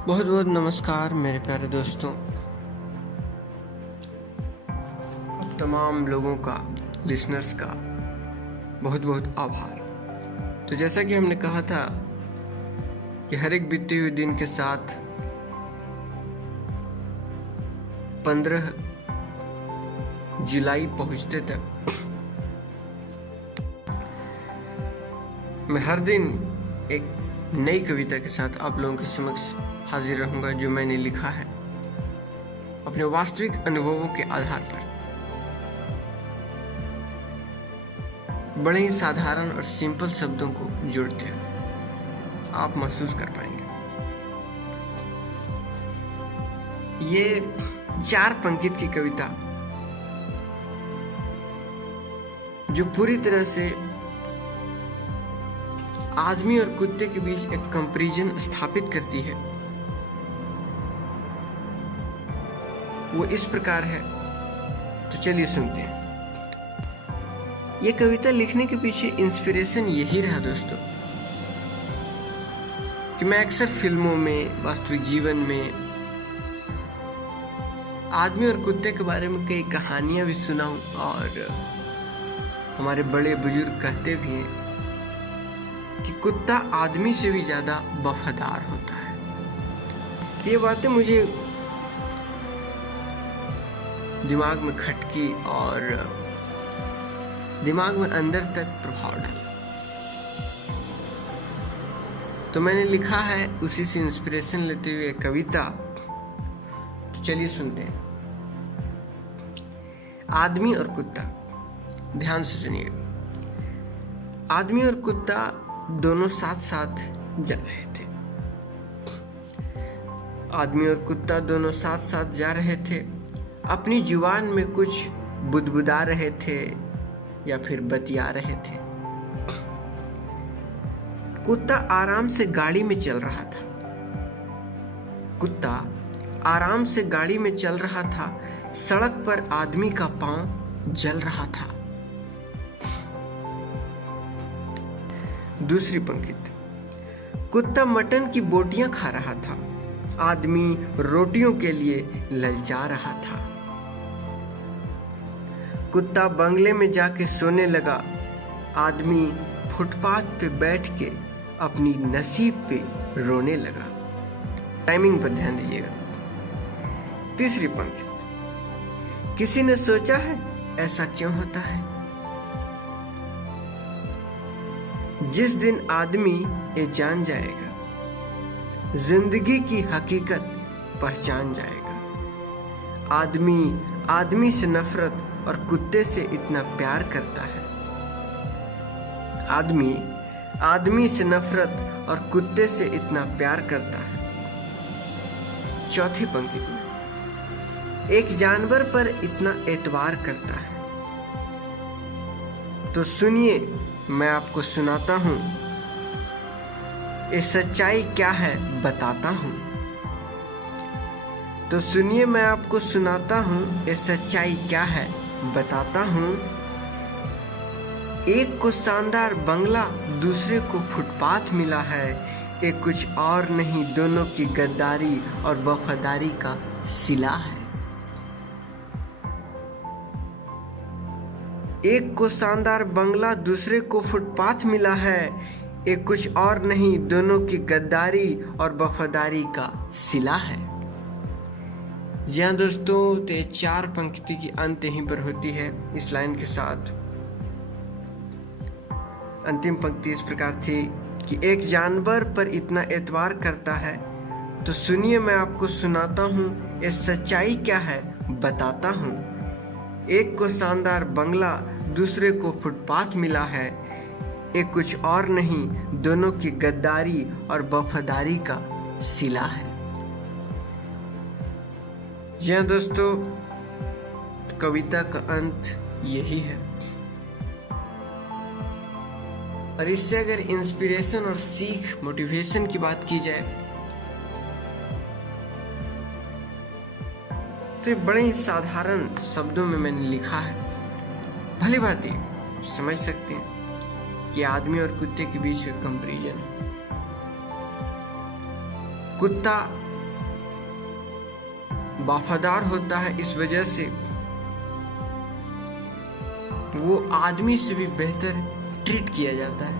बहुत बहुत नमस्कार मेरे प्यारे दोस्तों, तमाम लोगों का, लिसनर्स का बहुत बहुत आभार। तो जैसा कि हमने कहा था कि हर एक बीते हुए दिन के साथ 15 जुलाई पहुंचते तक मैं हर दिन एक नई कविता के साथ आप लोगों के समक्ष हाजिर रहूंगा, जो मैंने लिखा है अपने वास्तविक अनुभवों के आधार पर। बड़े ही साधारण और सिंपल शब्दों को जोड़ते हैं, आप महसूस कर पाएंगे। ये 4 पंक्ति की कविता जो पूरी तरह से आदमी और कुत्ते के बीच एक कंपैरिजन स्थापित करती है, वो इस प्रकार है। तो चलिए सुनते हैं। ये कविता लिखने के पीछे इंस्पिरेशन यही रहा दोस्तों कि मैं अक्सर फिल्मों में, वास्तविक जीवन में आदमी और कुत्ते के बारे में कई कहानियां भी सुना हूं, और हमारे बड़े बुजुर्ग कहते भी हैं कि कुत्ता आदमी से भी ज्यादा वफादार होता है। ये बातें मुझे दिमाग में खटकी और दिमाग में अंदर तक प्रभाव डाला। तो मैंने लिखा है उसी से इंस्पिरेशन लेते हुए कविता। तो चलिए सुनते हैं। आदमी और कुत्ता, ध्यान से सुनिएगा। आदमी और कुत्ता दोनों साथ साथ जा रहे थे। आदमी और कुत्ता दोनों साथ साथ जा रहे थे, अपनी जुबान में कुछ बुदबुदा रहे थे या फिर बतिया रहे थे। कुत्ता आराम से गाड़ी में चल रहा था। कुत्ता आराम से गाड़ी में चल रहा था। सड़क पर आदमी का पांव जल रहा था। दूसरी पंक्ति, कुत्ता मटन की बोटियां खा रहा था। आदमी रोटियों के लिए ललचा रहा था। कुत्ता बंगले में जाके सोने लगा। आदमी फुटपाथ पे बैठ के अपनी नसीब पे रोने लगा। टाइमिंग पर ध्यान दीजिएगा। तीसरी पंक्ति, किसी ने सोचा है ऐसा क्यों होता है? जिस दिन आदमी ये जान जाएगा, जिंदगी की हकीकत पहचान जाएगा। आदमी से नफरत और कुत्ते से इतना प्यार करता है। आदमी से नफरत और कुत्ते से इतना प्यार करता है। चौथी पंक्ति में, एक जानवर पर इतना एतबार करता है। तो सुनिए, मैं आपको सुनाता हूं, ये सच्चाई क्या है बताता हूं। तो सुनिए, मैं आपको सुनाता हूं, ये सच्चाई क्या है बताता हूं। एक को शानदार बंगला, दूसरे को फुटपाथ मिला है। एक कुछ और नहीं, दोनों की गद्दारी और वफादारी का सिला है। एक को शानदार बंगला, दूसरे को फुटपाथ मिला है। एक कुछ और नहीं, दोनों की गद्दारी और वफादारी का सिला है। जी हाँ दोस्तों, तो ये 4 पंक्ति की अंत यहीं पर होती है इस लाइन के साथ। अंतिम पंक्ति इस प्रकार थी कि एक जानवर पर इतना एतबार करता है। तो सुनिए, मैं आपको सुनाता हूँ, ये सच्चाई क्या है बताता हूँ। एक को शानदार बंगला, दूसरे को फुटपाथ मिला है। एक कुछ और नहीं, दोनों की गद्दारी और वफादारी का सिला है। जी हाँ दोस्तों, कविता का अंत यही है। और इससे अगर इंस्पिरेशन और सीख, मोटिवेशन की बात की जाए तो बड़े ही साधारण शब्दों में मैंने लिखा है। भली बात ही समझ सकते हैं कि आदमी और कुत्ते के बीच का कंपैरिजन है। कुत्ता वफादार होता है, इस वजह से वो आदमी से भी बेहतर ट्रीट किया जाता है,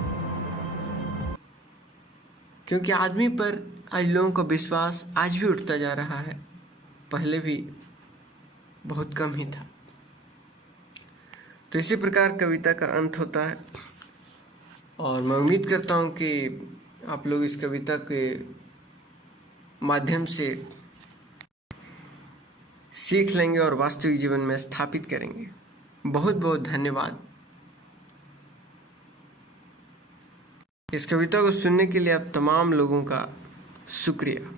क्योंकि आदमी पर आज लोगों का विश्वास आज भी उठता जा रहा है, पहले भी बहुत कम ही था। तो इसी प्रकार कविता का अंत होता है और मैं उम्मीद करता हूँ कि आप लोग इस कविता के माध्यम से सीख लेंगे और वास्तविक जीवन में स्थापित करेंगे। बहुत बहुत धन्यवाद। इस कविता को सुनने के लिए आप तमाम लोगों का शुक्रिया।